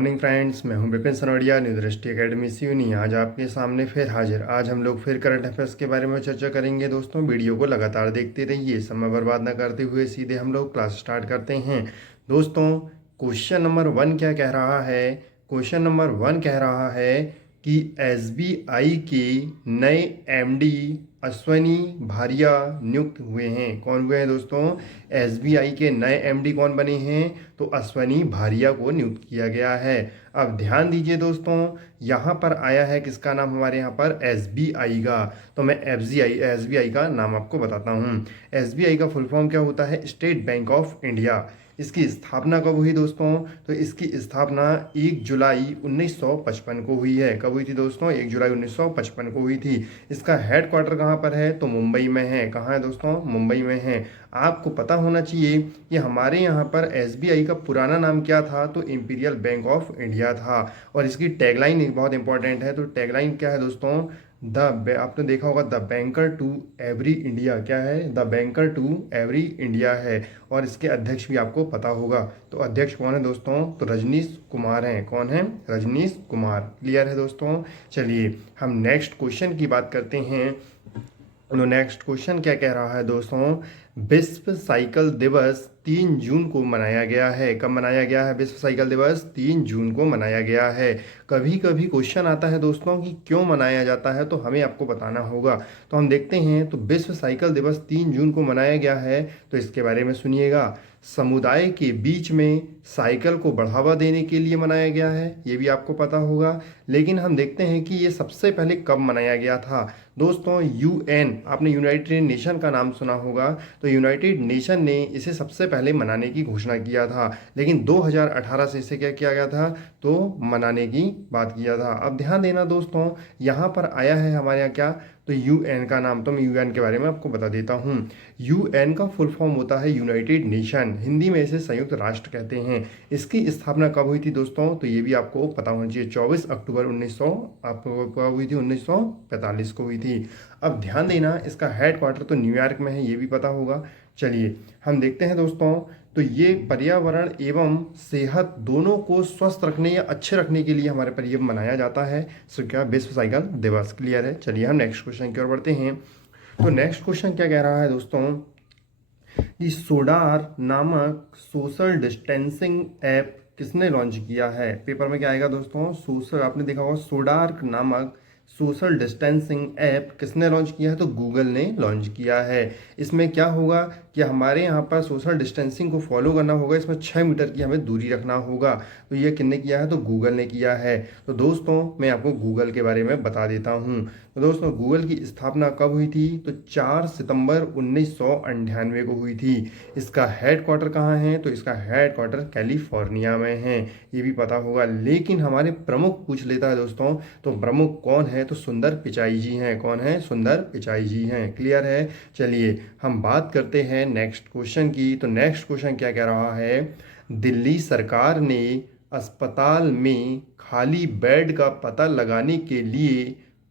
Morning friends, मैं हूं Vipin Sanodia, new दृष्टि एकेडमी सिवनी। आज आपके सामने फिर हाजिर। आज हम लोग फिर करंट अफेयर्स के बारे में चर्चा करेंगे। दोस्तों, वीडियो को लगातार देखते रहिए, समय बर्बाद ना करते हुए सीधे हम लोग क्लास स्टार्ट करते हैं। दोस्तों, क्वेश्चन नंबर 1 क्या कह रहा है? क्वेश्चन नंबर 1 कह रहा है कि एसबीआई के नए एमडी अश्वनी भारिया नियुक्त हुए हैं। कौन हुए हैं दोस्तों? एसबीआई के नए एमडी कौन बने हैं? तो अश्वनी भारिया को नियुक्त किया गया है। अब ध्यान दीजिए दोस्तों, यहाँ पर आया है किसका नाम? हमारे यहाँ पर एसबीआई का। तो मैं एसबीआई का नाम आपको बताता हूँ। एसबीआई का फुल फॉर्म क्या होता है? State bank of India. इसकी स्थापना कब हुई दोस्तों? तो इसकी स्थापना 1 जुलाई 1955 को हुई है। कब हुई थी दोस्तों? 1 जुलाई 1955 को हुई थी। इसका हेडक्वार्टर कहाँ पर है? तो मुंबई में है। कहाँ है दोस्तों? मुंबई में है। आपको पता होना चाहिए कि हमारे यहाँ पर एसबीआई का पुराना नाम क्या था? तो इंपीरियल बैंक ऑफ इंडिया था। और इसकी टैगलाइन एक बहुत इंपॉर्टेंट है। तो टैगलाइन क्या है दोस्तों? आपने देखा होगा, the banker to every India. क्या है? The banker to every India है। और इसके अध्यक्ष भी आपको पता होगा। तो अध्यक्ष कौन है दोस्तों? तो रजनीश कुमार हैं। कौन है? रजनीश कुमार। क्लियर है दोस्तों? चलिए हम नेक्स्ट क्वेश्चन की बात करते हैं। तो नेक्स्ट क्वेश्चन क्या कह रहा है दोस्तों? विश्व साइकिल दिवस 3 जून को मनाया गया है। कब मनाया गया है विश्व साइकिल दिवस? 3 जून को मनाया गया है। कभी कभी क्वेश्चन आता है दोस्तों कि क्यों मनाया जाता है, तो हमें आपको बताना होगा। तो हम देखते हैं। तो विश्व साइकिल दिवस 3 जून को मनाया गया है, तो इसके बारे में सुनिएगा। समुदाय के बीच में साइकिल को बढ़ावा देने के लिए मनाया गया है, ये भी आपको पता होगा। लेकिन हम देखते हैं कि ये सबसे पहले कब मनाया गया था दोस्तों? यूएन, आपने यूनाइटेड नेशन का नाम सुना होगा। तो यूनाइटेड नेशन ने इसे सबसे पहले मनाने की घोषणा किया था। लेकिन 2018 से इसे क्या किया गया था? तो मनाने की बात किया था। अब ध्यान देना दोस्तों, यहाँ पर आया है हमारे यहाँ क्या? तो यूएन का नाम। तो मैं यूएन के बारे में आपको बता देता हूँ। यूएन का फुल फॉर्म होता है यूनाइटेड नेशन। हिंदी में इसे संयुक्त राष्ट्र कहते हैं। इसकी स्थापना कब हुई थी दोस्तों? तो ये भी आपको पता होना चाहिए। 24 अक्टूबर 1900 आपको कब हुई थी? 1945 को हुई थी। अब ध्यान देना, इसका हेडक्वार्टर तो न्यूयॉर्क में है, ये भी पता होगा। चलिए हम देखते हैं दोस्तों। तो ये पर्यावरण एवं सेहत दोनों को स्वस्थ रखने या अच्छे रखने के लिए हमारे पर ये मनाया जाता है। सो क्या? विश्व साइकिल दिवस। क्लियर है? चलिए हम नेक्स्ट क्वेश्चन की ओर बढ़ते हैं। तो नेक्स्ट क्वेश्चन क्या कह रहा है दोस्तों? कि सोडार नामक सोशल डिस्टेंसिंग ऐप किसने लॉन्च किया है? पेपर में क्या आएगा दोस्तों? सोशल, आपने देखा होगा, सोडार नामक सोशल डिस्टेंसिंग ऐप किसने लॉन्च किया है? तो गूगल ने लॉन्च किया है। इसमें क्या होगा कि हमारे यहाँ पर सोशल डिस्टेंसिंग को फॉलो करना होगा। इसमें 6 मीटर की हमें दूरी रखना होगा। तो ये किसने किया है? तो गूगल ने किया है। तो दोस्तों, मैं आपको गूगल के बारे में बता देता हूँ। तो दोस्तों, गूगल की स्थापना कब हुई थी? तो 4 सितंबर 1998 को हुई थी। इसका हेडक्वार्टर कहाँ है? तो इसका हेडक्वार्टर कैलिफोर्निया में है, ये भी पता होगा। लेकिन हमारे प्रमुख पूछ लेता है दोस्तों, तो प्रमुख कौन है? तो सुंदर पिचाई जी हैं। कौन है? सुंदर पिचाई जी हैं। क्लियर है? चलिए हम बात करते हैं नेक्स्ट क्वेश्चन की। तो नेक्स्ट क्वेश्चन क्या कह रहा है? दिल्ली सरकार ने अस्पताल में खाली बेड का पता लगाने के लिए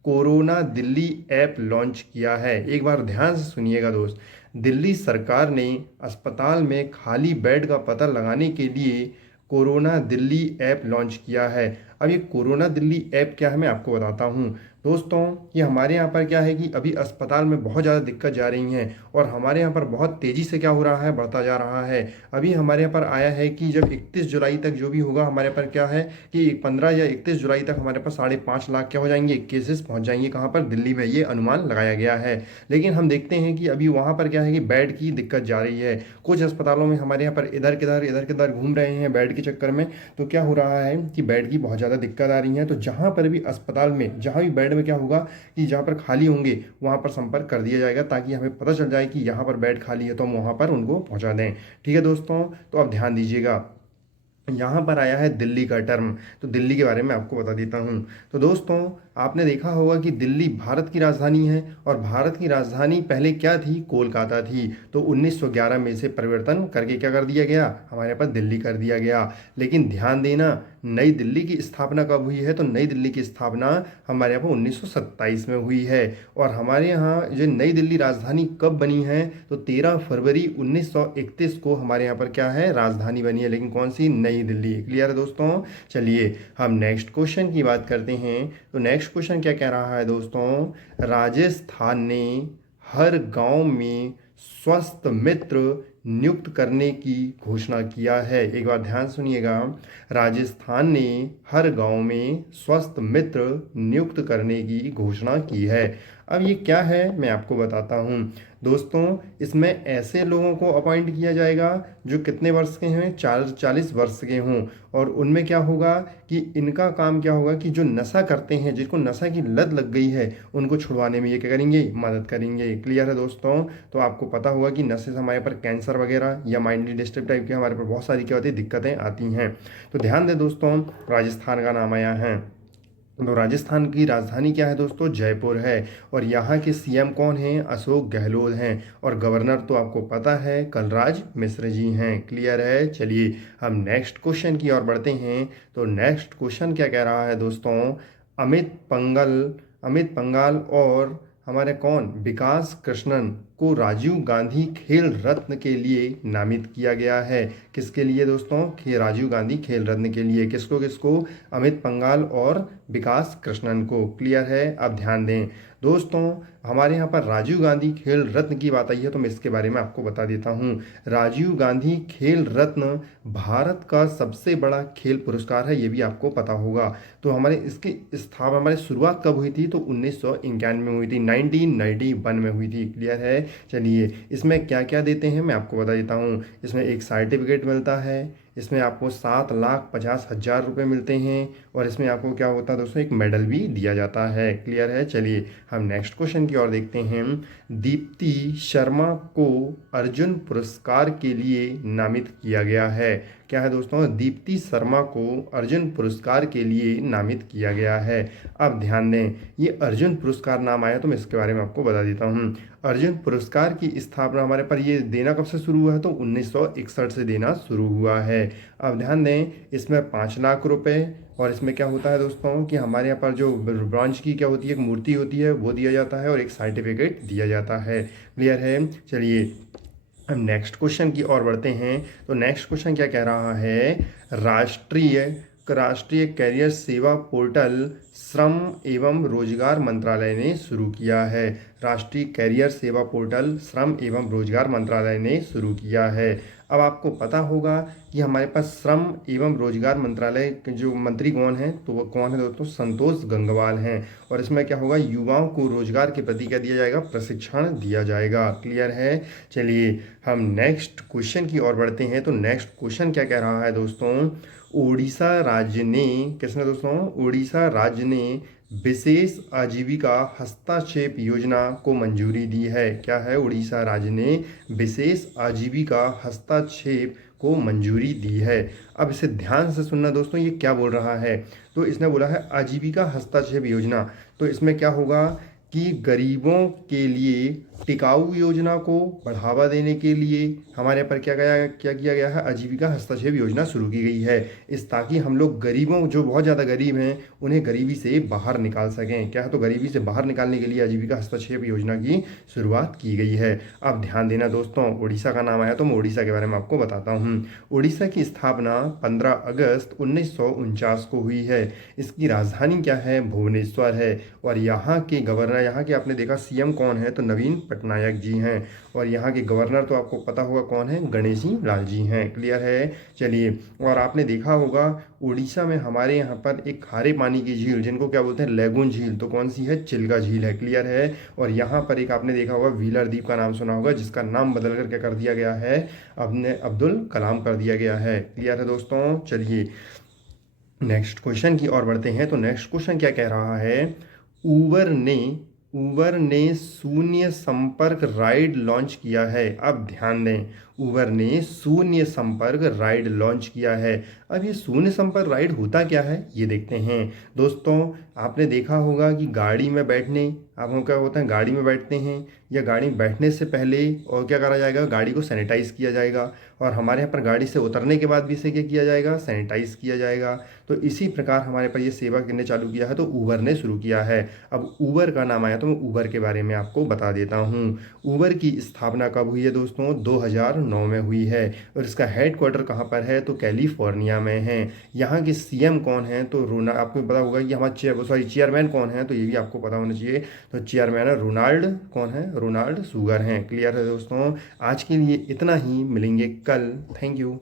कोरोना दिल्ली ऐप लॉन्च किया है। एक बार ध्यान से सुनिएगा दोस्त। दिल्ली सरकार ने अस्पताल में खाली बेड का पता लगाने के लिए कोरोना दिल्ली ऐप लॉन्च किया है। अब ये कोरोना दिल्ली ऐप क्या है, मैं आपको बताता हूँ दोस्तों। ये हमारे यहाँ पर क्या है कि अभी अस्पताल में बहुत ज़्यादा दिक्कत जा रही हैं, और हमारे यहाँ पर बहुत तेज़ी से क्या हो रहा है? बढ़ता जा रहा है। अभी हमारे यहाँ पर आया है कि जब 31 जुलाई तक जो भी होगा, हमारे पर क्या है कि 15 या 31 जुलाई तक हमारे पास 5.5 लाख क्या हो जाएंगे? केसेस पहुँच जाएंगे। कहाँ पर? दिल्ली में। ये अनुमान लगाया गया है। लेकिन हम देखते हैं कि अभी वहाँ पर क्या है कि बेड की दिक्कत जा रही है। कुछ अस्पतालों में हमारे यहाँ पर इधर किधर घूम रहे हैं बेड के चक्कर में। तो क्या हो रहा है कि बेड की बहुत ज़्यादा दिक्कत आ रही है। तो जहाँ पर भी अस्पताल में, जहाँ भी बेड में क्या होगा कि जहाँ पर खाली होंगे वहाँ पर संपर्क कर दिया जाएगा, ताकि हमें पता चल जाए कि यहाँ पर बेड खाली है, तो हम वहाँ पर उनको पहुँचा दें। ठीक है दोस्तों? तो अब ध्यान दीजिएगा, यहाँ पर आया है दिल्ली का टर्म। तो दिल्ली के बारे में आपको बता देता हूँ। तो दोस्तों, आपने देखा होगा कि दिल्ली भारत की राजधानी है, और भारत की राजधानी पहले क्या थी? कोलकाता थी। तो 1911 में से परिवर्तन करके क्या कर दिया गया? हमारे पास दिल्ली कर दिया गया। लेकिन ध्यान देना, नई दिल्ली की स्थापना कब हुई है, तो नई दिल्ली की स्थापना हमारे यहाँ पर 1927 में हुई है। और हमारे यहाँ जो नई दिल्ली राजधानी कब बनी है, तो 13 फरवरी 1931 को हमारे यहाँ पर क्या है, राजधानी बनी है। लेकिन कौन सी, नई दिल्ली। क्लियर है दोस्तों। चलिए हम नेक्स्ट क्वेश्चन की बात करते हैं। तो नेक्स्ट क्वेश्चन क्या कह रहा है दोस्तों, राजस्थान ने हर गांव में स्वस्थ मित्र नियुक्त करने की घोषणा किया है। एक बार ध्यान सुनिएगा, राजस्थान ने हर गांव में स्वस्थ मित्र नियुक्त करने की घोषणा की है। अब ये क्या है मैं आपको बताता हूँ दोस्तों। इसमें ऐसे लोगों को अपॉइंट किया जाएगा जो कितने वर्ष के हैं, 40 वर्ष के हों। और उनमें क्या होगा कि इनका काम क्या होगा कि जो नशा करते हैं, जिनको नशा की लत लग गई है, उनको छुड़वाने में ये क्या करेंगे, मदद करेंगे। क्लियर है दोस्तों। तो आपको पता होगा कि नशे से हमारे पर कैंसर वगैरह या माइंड डिस्टर्ब टाइप के हमारे पर बहुत सारी क्या होती है, दिक्कतें आती हैं। तो ध्यान दें दोस्तों, राजस्थान का नाम आया है। तो राजस्थान की राजधानी क्या है दोस्तों, जयपुर है। और यहाँ के सीएम कौन हैं, अशोक गहलोत हैं। और गवर्नर तो आपको पता है कलराज मिश्र जी हैं। क्लियर है। चलिए हम नेक्स्ट क्वेश्चन की ओर बढ़ते हैं। तो नेक्स्ट क्वेश्चन क्या कह रहा है दोस्तों, अमित पंघाल और हमारे कौन, विकास कृष्णन को राजीव गांधी खेल रत्न के लिए नामित किया गया है। किसके लिए दोस्तों, राजीव गांधी खेल रत्न के लिए। किसको किसको, अमित पंघाल और विकास कृष्णन को। क्लियर है। अब ध्यान दें दोस्तों, हमारे यहाँ पर राजीव गांधी खेल रत्न की बात आई है तो मैं इसके बारे में आपको बता देता हूँ। राजीव गांधी खेल रत्न भारत का सबसे बड़ा खेल पुरस्कार है, ये भी आपको पता होगा। तो हमारे इसकी स्थापना, हमारी शुरुआत कब हुई थी, तो 1991 में हुई थी, 1991 में हुई थी। क्लियर है। चलिए इसमें क्या क्या देते हैं मैं आपको बता देता हूँ। इसमें एक सर्टिफिकेट मिलता है, इसमें आपको 7,50,000 रुपये मिलते हैं। और इसमें आपको क्या होता है दोस्तों, एक मेडल भी दिया जाता है। क्लियर है। चलिए हम नेक्स्ट क्वेश्चन की ओर देखते हैं। दीप्ति शर्मा को अर्जुन पुरस्कार के लिए नामित किया गया है। क्या है दोस्तों, दीप्ति शर्मा को अर्जुन पुरस्कार के लिए नामित किया गया है। अब ध्यान दें, ये अर्जुन पुरस्कार नाम आया तो मैं इसके बारे में आपको बता देता हूँ। अर्जुन पुरस्कार की स्थापना हमारे पर ये देना कब से शुरू हुआ है, तो 1961 से देना शुरू हुआ है। अब ध्यान दें, इसमें 5 लाख रुपए, और इसमें क्या होता है दोस्तों कि हमारे यहाँ पर जो ब्रॉन्ज की क्या होती है, एक मूर्ति होती है, वो दिया जाता है और एक सर्टिफिकेट दिया जाता है। क्लियर है। चलिए हम नेक्स्ट क्वेश्चन की ओर बढ़ते हैं। तो नेक्स्ट क्वेश्चन क्या कह रहा है, राष्ट्रीय कैरियर सेवा पोर्टल श्रम एवं रोजगार मंत्रालय ने शुरू किया है। राष्ट्रीय कैरियर सेवा पोर्टल श्रम एवं रोजगार मंत्रालय ने शुरू किया है। अब आपको पता होगा कि हमारे पास श्रम एवं रोजगार मंत्रालय के जो मंत्री कौन हैं, तो वो कौन है दोस्तों, संतोष गंगवार हैं। और इसमें क्या होगा, युवाओं को रोजगार के प्रति क्या दिया जाएगा, प्रशिक्षण दिया जाएगा। क्लियर है। चलिए हम नेक्स्ट क्वेश्चन की ओर बढ़ते हैं। तो नेक्स्ट क्वेश्चन क्या कह रहा है दोस्तों, उड़ीसा राज्य ने, किसने दोस्तों, उड़ीसा राज्य ने विशेष आजीविका हस्तक्षेप योजना को मंजूरी दी है। क्या है, उड़ीसा राज्य ने विशेष आजीविका हस्तक्षेप को मंजूरी दी है। अब इसे ध्यान से सुनना दोस्तों, ये क्या बोल रहा है, तो इसने बोला है आजीविका हस्तक्षेप योजना। तो इसमें क्या होगा कि गरीबों के लिए टिकाऊ योजना को बढ़ावा देने के लिए हमारे पर क्या किया गया है, आजीविका हस्तक्षेप योजना शुरू की गई है। इस ताकि हम लोग गरीबों, जो बहुत ज़्यादा गरीब हैं, उन्हें गरीबी से बाहर निकाल सकें। क्या है, तो गरीबी से बाहर निकालने के लिए आजीविका हस्तक्षेप योजना की शुरुआत की गई है। अब ध्यान देना दोस्तों, उड़ीसा का नाम आया तो मैं उड़ीसा के बारे में आपको बताता हूँ। उड़ीसा की स्थापना 15 अगस्त 1949 को हुई है। इसकी राजधानी क्या है, भुवनेश्वर है। और यहाँ के गवर्नर, यहाँ के आपने देखा सीएम कौन है, तो नवीन पटनायक जी हैं। और यहाँ के गवर्नर तो आपको पता होगा कौन है, गणेशी लाल जी हैं। क्लियर है। चलिए, और आपने देखा होगा उड़ीसा में हमारे यहाँ पर एक खारे पानी की झील, जिनको क्या बोलते हैं, लेगून झील, तो कौन सी है, चिल्का झील है। क्लियर है। और यहाँ पर एक आपने देखा होगा व्हीलर द्वीप का नाम सुना होगा, जिसका नाम बदल कर क्या कर दिया गया है, अपने अब्दुल कलाम कर दिया गया है। क्लियर है दोस्तों। चलिए नेक्स्ट क्वेश्चन की ओर बढ़ते हैं। तो नेक्स्ट क्वेश्चन क्या कह रहा है, उबर ने शून्य संपर्क राइड लॉन्च किया है। अब ध्यान दें, उबर ने शून्य संपर्क राइड लॉन्च किया है। अब ये शून्य संपर्क राइड होता क्या है, ये देखते हैं दोस्तों। आपने देखा होगा कि गाड़ी में बैठने आप हम क्या होता है गाड़ी में बैठते हैं या गाड़ी में बैठने से पहले और क्या करा जाएगा, गाड़ी को सैनिटाइज़ किया जाएगा, और हमारे यहाँ पर गाड़ी से उतरने के बाद भी इसे क्या किया जाएगा, सैनिटाइज़ किया जाएगा। तो इसी प्रकार हमारे पर ये सेवा किसने चालू किया है, तो ऊबर ने शुरू किया है। अब ऊबर का नाम आया तो मैं ऊबर के बारे में आपको बता देता हूँ। ऊबर की स्थापना कब हुई है दोस्तों, 2009 में हुई है, और इसका हेडक्वार्टर कहाँ पर है, तो कैलिफोर्निया में है। यहाँ के सीएम कौन है, तो आपको पता होगा कि हमारा चेयरमैन कौन है, तो ये भी आपको पता होना चाहिए। तो चेयरमैन है रोनाल्ड, कौन है, रोनाल्ड सुगर हैं। क्लियर है दोस्तों। आज के लिए इतना ही, मिलेंगे कल। Thank you.